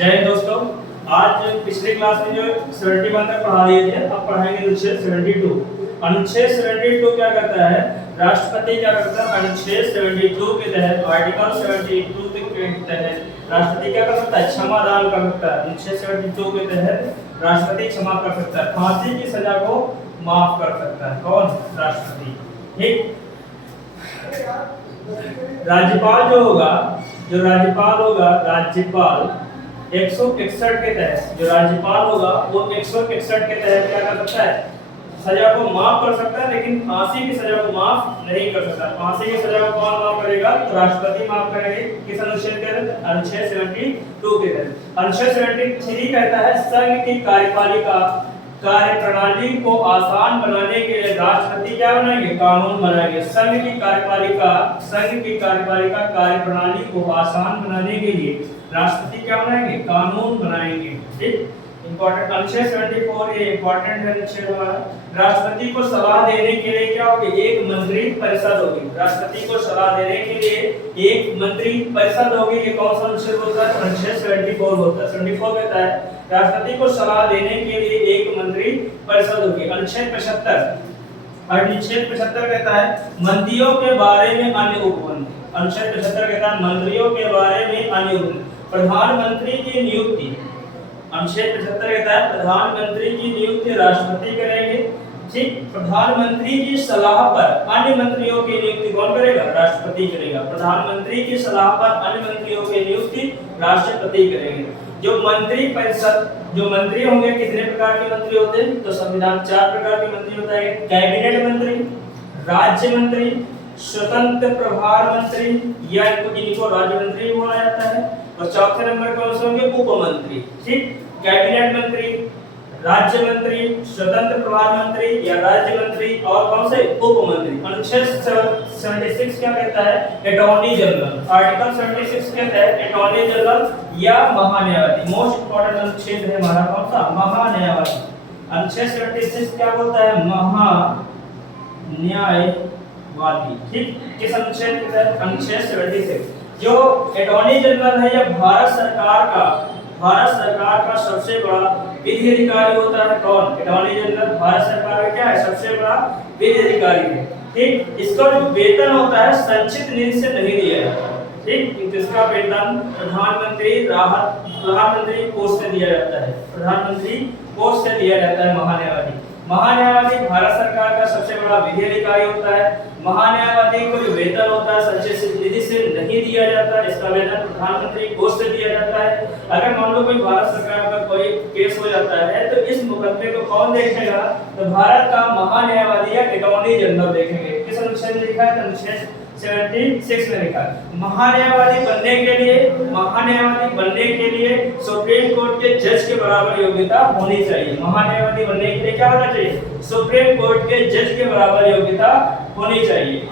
जय हिंद दोस्तों। आज पिछले क्लास में जो 71 तक पढ़ा दिए थे, अब पढ़ाएंगे अनुच्छेद 72। अनुच्छेद 72 क्या कहता है? राष्ट्रपति क्या करता है? अनुच्छेद 72 के तहत, आर्टिकल 72 के तहत राष्ट्रपति क्या कर सकता है? क्षमा दान कर सकता है। अनुच्छेद 72 के तहत राष्ट्रपति क्षमा कर सकता है, फांसी की सजा को माफ कर सकता है। कौन? राष्ट्रपति। ठीक। राज्यपाल जो होगा, राज्यपाल 161 के तहत, जो राज्यपाल होगा वो 161 के तहत क्या कर सकता है? सजा को माफ कर सकता है, लेकिन फांसी की सजा को माफ नहीं कर सकता। फांसी की सजा को कौन माफ करेगा? तो राष्ट्रपति माफ करेंगे। किस अनुच्छेद के तहत? अनुच्छेद 72 के तहत। अनुच्छेद 73 कहता है संघ की कार्यप्रणाली को आसान बनाने के लिए राष्ट्रपति क्या बनाएंगे? कानून बनाएंगे। संघ की कार्यपालिका कार्यप्रणाली को आसान बनाने के लिए राष्ट्रपति क्या बनाएंगे? कानून बनाएंगे। ठीक। इंपॉर्टेंट अनुच्छेद 74 ये इंपॉर्टेंट है अनुच्छेद हमारा। राष्ट्रपति को सलाह देने के लिए क्या होगी? एक मंत्री परिषद होगी। राष्ट्रपति को सलाह देने के लिए एक मंत्री परिषद होगी। ये कौन सा अनुच्छेद होता है? अनुच्छेद 74 होता है। 74 कहता है राष्ट्रपति को सलाह देने के लिए एक मंत्री परिषद होगी। अनुच्छेद 75 कहता है मंत्रियों के बारे में अन्य उपबंध। अनुच्छेद 75 कहता है मंत्रियों के बारे में अन्य उपबंध। प्रधानमंत्री की नियुक्ति, अनुच्छेद 75 कहता है प्रधानमंत्री की नियुक्ति राष्ट्रपति करेंगे। ठीक। प्रधानमंत्री की सलाह पर अन्य मंत्रियों की नियुक्ति कौन करेगा? राष्ट्रपति करेगा। प्रधानमंत्री की सलाह पर अन्य मंत्रियों की नियुक्ति राष्ट्रपति करेंगे। जो मंत्री परिषद, जो मंत्री होंगे, कितने प्रकार के मंत्री होते हैं? तो संविधान 4 प्रकार के मंत्री होता है। कैबिनेट मंत्री, राज्य मंत्री, स्वतंत्र प्रभार मंत्री या इनको राज्य मंत्री बोला जाता है। और चौथे नंबर कौन से होंगे? उपमंत्री। ठीक। कैबिनेट मंत्री, राज्य मंत्री, स्वतंत्र प्रभार मंत्री या राज्य मंत्री और कौन से? उपमंत्री। अनुच्छेद 76 क्या कहता है? Attorney general. आर्टिकल 76 कहता है अटॉर्नी जनरल या महान्यायवादी। मोस्ट इंपोर्टेंट अनुच्छेद है हमारा कौन सा? महान्यायवादी। अनुच्छेद 76 क्या बोलता है? महान्यायवादी। ठीक। किस अनुच्छेद के तहत? अनुच्छेद 76। जो अटॉर्नी जनरल है या भारत सरकार का सबसे बड़ा विधि अधिकारी होता है। कौन? अटॉर्नी जनरल भारत सरकार का क्या है? सबसे बड़ा विधि अधिकारी है। ठीक। इसका जो वेतन होता है संचित निधि से नहीं दिया जाता। ठीक। इसका वेतन प्रधानमंत्री कोष से दिया जाता है। प्रधानमंत्री कोष से दिया जाता है। महान्यायवादी भारत सरकार का सबसे बड़ा विधि अधिकारी होता है। महान्यायवादी को जो वेतन होता है संचित निधि से नहीं दिया जाता। इसका वेतन प्रधानमंत्री कोष से दिया जाता है। अगर मान लो कोई भारत सरकार का कोई केस हो जाता है तो इस मुकदमे को कौन देखेगा? तो भारत का महान्यायवादी या अटॉर्नी जनरल देखेंगे। किस अनुच्छेद में लिखा है? अनुच्छेद 76 में लिखा है। महान्यायवादी बनने के लिए सुप्रीम कोर्ट के जज के बराबर योग्यता होनी चाहिए। महान्यायवादी बनने के लिए क्या होना चाहिए? सुप्रीम कोर्ट के जज के बराबर योग्यता होनी चाहिए।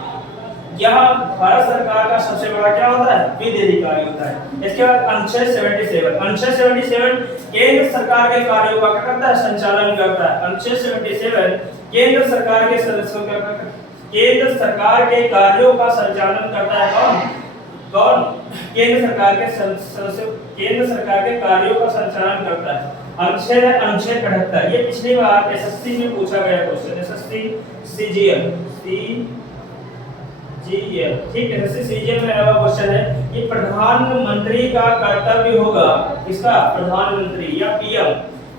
यहाँ भारत सरकार का सबसे बड़ा क्या होता है? विधि अधिकारी होता है। इसके बाद अनुच्छेद 77 केंद्र सरकार के कार्यों का क्या करता है? संचालन करता है। अनुच्छेद 77 केंद्र सरकार के सदस्यों का केंद्र सरकार के कार्यों का संचालन करता है। कौन? केंद्र सरकार के सदस्य केंद्र सरकार के कार्यों का संचालन करता है। अनुच्छेद 78। ये पिछली बार एसएससी में पूछा गया क्वेश्चन। SSC CGL. ठीक है, एसएससी सीजीएल में आया क्वेश्चन है। ये प्रधानमंत्री का कर्तव्य होगा। किसका? प्रधानमंत्री या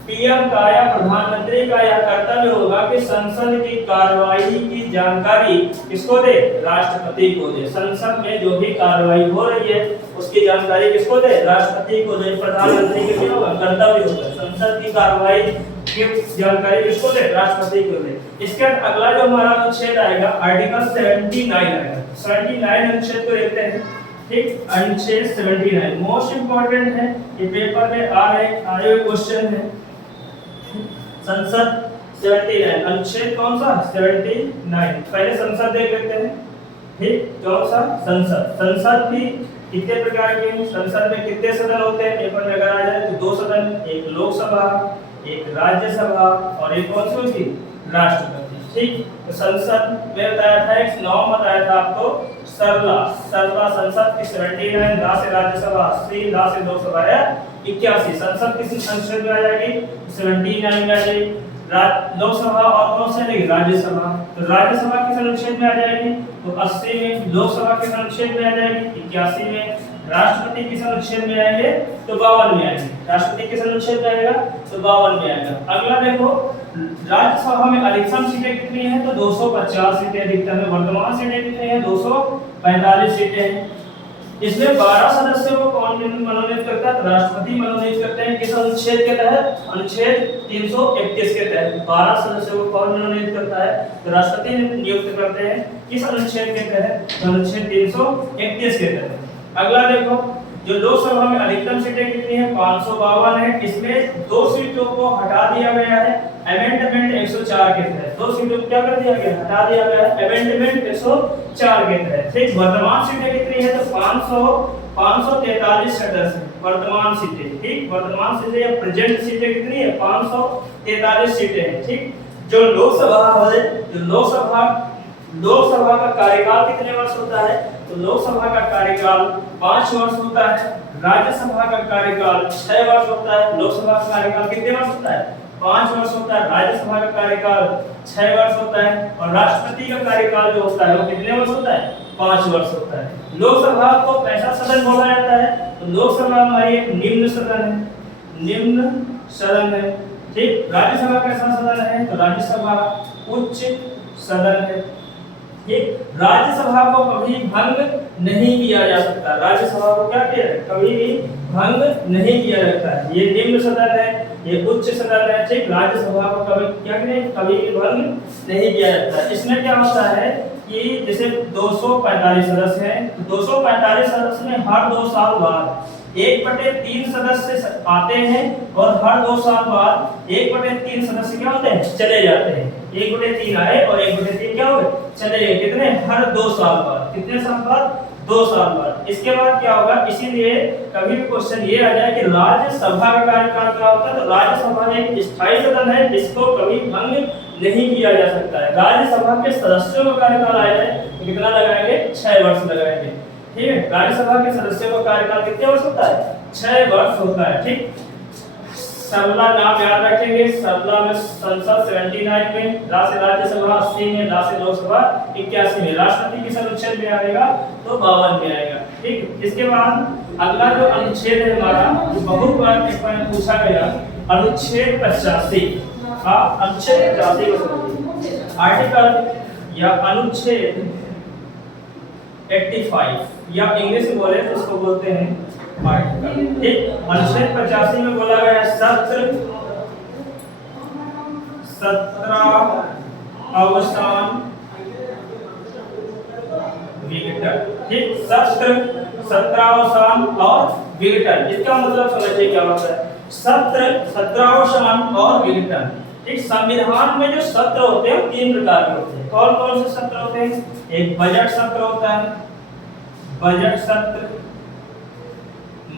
पीएम का या प्रधानमंत्री का यह कर्तव्य होगा कि संसद की कार्यवाही की जानकारी किसको दे? राष्ट्रपति को दे। संसद में जो भी कार्यवाही हो रही है उसकी जानकारी किसको दे? राष्ट्रपति को दे। प्रधानमंत्री के क्या होगा? कर्तव्य होगा। संसद की कार्यवाही की जानकारी किसको दे? राष्ट्रपति को दे। इसके बाद अगला जो हमारा अनुच्छेद आएगा आर्टिकल 79 आएगा। 79 अनुच्छेद को देखते हैं। ठीक। अनुच्छेद 79 मोस्ट इंपोर्टेंट है, ये पेपर में आए हुए क्वेश्चन है। संसद 79 अनुच्छेद कौन सा? 79। पहले संसद देख लेते हैं। ठीक। कौन सा? संसद भी कितने प्रकार के हैं? संसद में कितने सदन होते हैं? पेपर में अगर आ जाए तो 2 सदन, एक लोकसभा, एक राज्यसभा और एक कौन सी होती? राष्ट्रपति। ठीक। तो संसद में बताया था, एक 9 बताया था आपको सरला सरला संसद की 79, ला से राज्यसभा 80, ला से लोकसभा है 81। संसद किस संसद में आ जाएगी 79 में आ जाएगी। लोकसभा और कौन से नहीं राज्यसभा, तो राज्यसभा किस अनुच्छेद में आ जाएगी तो 80 में, लोकसभा किस अनुच्छेद में आ जाएगी 81 में, राष्ट्रपति किस अनुच्छेद में आएंगे तो 52 में आएंगे, राष्ट्रपति किस अनुच्छेद में आएगा तो 52 में आएगा। अगला देखो राज्यसभा में अधिकतम सीटें कितनी हैं तो 250 सीटें अधिकतम है, वर्तमान सीटें कितनी हैं 245 सीटें हैं। इसमें 12 सदस्यों को कौन मनोनीत करता है तो राष्ट्रपति मनोनीत करते हैं। किस अनुच्छेद के तहत अनुच्छेद 331 के तहत 12 सदस्यों को कौन मनोनीत करता है तो राष्ट्रपति नियुक्त करते हैं। किस अनुच्छेद के तहत अनुच्छेद 331 के तहत। अगला देखो जो लोकसभा में अधिकतम सीटें कितनी है 552 है। इसमें 2 सीटों को हटा दिया गया है अमेंडमेंट 104 के तहत, 2 सीटों को क्या कर दिया गया हटा दिया गया है अमेंडमेंट 104 के तहत। ठीक, वर्तमान सीटें कितनी है तो 543 सदस्य वर्तमान सीटें। ठीक, वर्तमान सीटें या प्रेजेंट सीटें कितनी है 543 सीटें हैं। ठीक, जो लोकसभा है लोकसभा का कार्यकाल कितने वर्ष होता है तो लोकसभा का कार्यकाल 5 वर्ष होता है, राज्यसभा का कार्यकाल 6 वर्ष होता है। लोकसभा का कार्यकाल कितने वर्ष होता है 5 वर्ष होता है, राज्यसभा का कार्यकाल 6 वर्ष होता है और राष्ट्रपति का कार्यकाल जो होता है वो कितने वर्ष होता है 5 वर्ष होता है। लोकसभा को कैसा सदन बोला जाता है तो लोकसभा हमारी एक निम्न सदन है। ठीक, राज्यसभा कैसा सदन है तो राज्यसभा उच्च सदन है। ठीक, राज्यसभा को कभी भंग नहीं किया जा सकता, राज्यसभा को क्या किया कभी भी भंग नहीं किया जाता है। ये निम्न सदन है, ये उच्च सदन है। ठीक, राज्यसभा को कभी भी भंग नहीं किया जाता। इसमें क्या होता है कि जैसे 245 सदस्य हैं तो 245 सदस्य में हर 2 साल बाद 1/3 सदस्य आते हैं और हर 2 साल बाद 1/3 सदस्य क्या होते हैं चले जाते हैं। 1/3 आए और 1/3 क्या हो गए चले गए। कितने हर 2 साल बाद, कितने साल बाद 2 साल बाद। इसके बाद क्या होगा, इसीलिए कभी भी क्वेश्चन ये आ जाए कि राज्यसभा का कार्यकाल क्या होता है तो राज्यसभा एक स्थायी सदन है जिसको कभी भंग नहीं किया जा सकता है। राज्यसभा के सदस्यों का कार्यकाल आ जाए तो कितना लगाएंगे 6 वर्ष लगाएंगे। ठीक है, राज्यसभा के सदस्यों का कार्यकाल कितने वर्ष होता है 6 वर्ष होता है। ठीक, सरला नाम याद रखेंगे, सरला में संसद 79 में, ला से राज्यसभा 80 में, ला से लोकसभा 81 में, राष्ट्रपति किस अनुच्छेद में आएगा तो 52 में आएगा। ठीक, इसके बाद अगला जो अनुच्छेद है हमारा जो बहुत बार पेपर में पूछा गया अनुच्छेद 85 का, अनुच्छेद 85 को समझिए। आर्टिकल या अनुच्छेद 85 या इंग्लिश में बोले तो इसको बोलते हैं आर्टिकल। ठीक, अनुच्छेद 85 में बोला गया सत्र अवसान विघटन। ठीक, सत्रावसान और विघटन, इसका मतलब समझिए क्या होता है सत्रावसान और विघटन। ठीक, संविधान में जो सत्र होते हैं 3 प्रकार के होते हैं। कौन कौन से सत्र होते हैं, एक बजट सत्र होता है, बजट सत्र,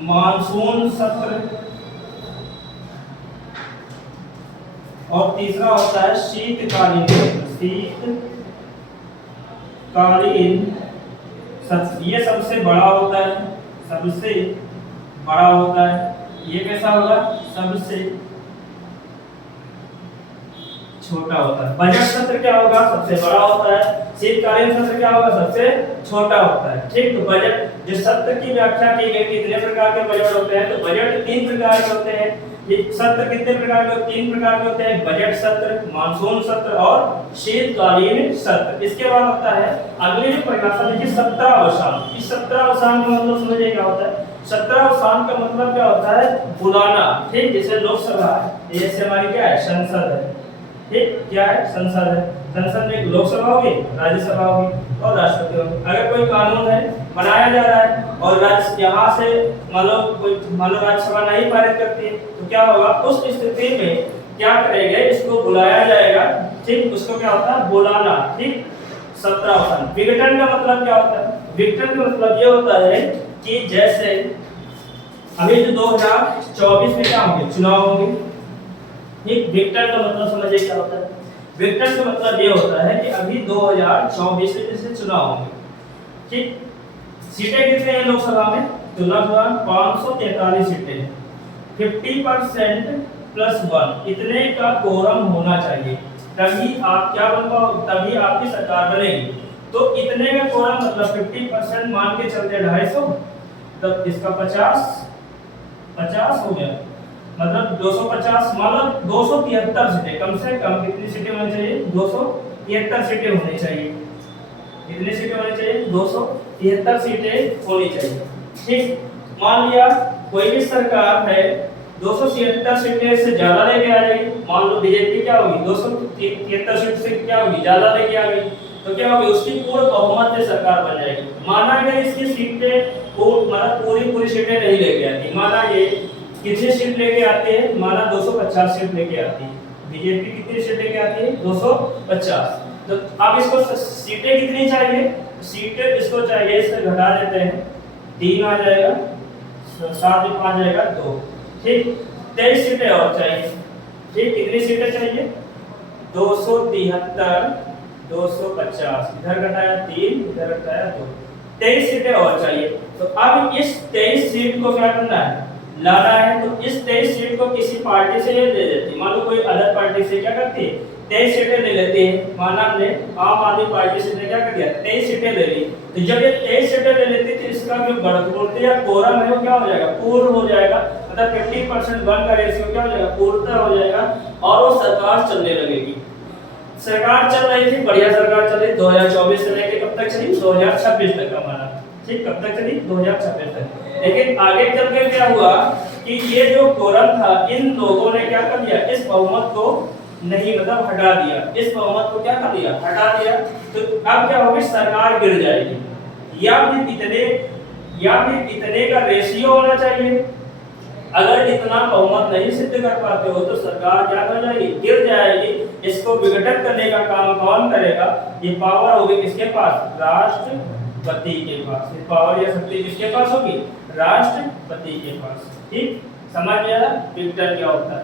मानसून सत्र और तीसरा होता है शीतकालीन सत्र। ये सबसे बड़ा होता है, सबसे बड़ा होता है। ये कैसा होगा सबसे छोटा होता है। बजट सत्र क्या होगा सबसे बड़ा होता है, शीतकालीन सत्र क्या होगा सबसे छोटा होता है। ठीक, तो बजट जो सत्र की व्याख्या की गई कितने प्रकार के बजट होते हैं तो बजट 3 प्रकार के होते हैं। ये सत्र कितने प्रकार के 3 प्रकार के होते हैं, बजट सत्र, मानसून सत्र और शीतकालीन सत्र। इसके बाद होता है अगली जो परिभाषा देखिए सत्रावसान। इस सत्रावसान का मतलब समझिए क्या होता है, सत्रावसान का मतलब क्या होता है बुलाना। ठीक, जैसे लोकसभा है, जैसे हमारी क्या है संसद है। ठीक, क्या है संसद है, संसद में लोकसभा होगी, राज्यसभा होगी और राष्ट्रपति होगी। अगर कोई कानून है बनाया जा रहा है और यहाँ से मान लो राज्यसभा नहीं पारित करती है तो क्या होगा, उस स्थिति में क्या करेंगे, इसको बुलाया जाएगा। ठीक, उसको क्या होता है बुलाना। ठीक, सत्रावसान। विघटन का मतलब क्या होता है, विघटन का मतलब ये होता है कि जैसे अभी जो 2024 में क्या होंगे चुनाव होंगे। ठीक, विघटन का मतलब समझिए क्या होता है, विघटन का मतलब ये होता है कि अभी 2024 में जैसे चुनाव होंगे ठीक, सीटें कितने हैं लोकसभा में? तो लगभग 543 सीटें, 50% प्लस 1 इतने का कोरम होना चाहिए, तभी आप क्या बन पाओ, तभी आपकी सरकार बनेगी। तो इतने का कोरम मतलब 50% मान के चलते 250, तब इसका 50 हो गया, मतलब 250, मतलब 273 सीटें, कम से कम कितनी सीटें होनी चाहिए? 273 सीटें होनी चाहिए। कितनी सीटें होनी चाहिए? 273 सीटें होनी चाहिए। ठीक, मान लिया कोई भी सरकार है 273 सीटें से ज्यादा लेके आ जाएगी, मान लो बीजेपी क्या होगी 273 सीट से क्या होगी, ज्यादा लेके आ गई, तो क्या होगी, उसकी पूर्ण बहुमत से सरकार बन जाएगी। माना अगर इसकी सीटें मतलब पूरी सीटें नहीं लेके आती, माना ये कितनी सीट लेके आती है, माना 250 सीट लेके आती है, बीजेपी कितनी सीट लेके आती है? 250। तो अब इसको सीटें कितनी चाहिए? सीटें इसको चाहिए, इससे घटा देते हैं, 3 आ जाएगा, 7 में 5 जाएगा 2। ठीक, 23 सीटें और चाहिए। ठीक, कितनी सीटें चाहिए? 273, 250, इधर घटाया 3, इधर घटाया 2, 23 सीटें और चाहिए। तो अब इस 23 सीट को क्या करना है? लाना है। तो इस 23 सीट को किसी पार्टी से ले देती, मान लो कोई अलग पार्टी से क्या करती है, 23 सीटें ले लेते हैं। माना हमने आम आदमी पार्टी से क्या कर दिया, 23 सीटें ले ली। तो जब ये 23 सीटें ले लेती तो इसका जो बढ़ोतरी या कोरम है वो क्या हो जाएगा? पूर्ण हो जाएगा, मतलब 50% वन का रेशियो क्या हो जाएगा? पूर्णतः हो जाएगा, और वो सरकार चलने लगेगी। सरकार चल रही थी, बढ़िया सरकार चल रही, 2024 से लेके कब तक चली? 2026 तक का माना। ठीक, कब तक चली? 2026 तक। लेकिन आगे चल के क्या हुआ कि ये जो कोरम था, इन लोगों ने क्या कर दिया, इस बहुमत को नहीं, मतलब हटा दिया, इस बहुमत को क्या कर दिया? हटा दिया। तो अब क्या होगी? सरकार गिर जाएगी, या फिर इतने का रेशियो होना चाहिए। अगर इतना बहुमत नहीं सिद्ध कर पाते हो तो सरकार क्या कर जाएगी? गिर जाएगी। इसको विघटन करने का काम कौन करेगा? ये पावर होगी किसके पास? राष्ट्रपति के पास। ये पावर या शक्ति किसके पास होगी? राष्ट्रपति के पास। ठीक, समझ में आया विघटन क्या होता है?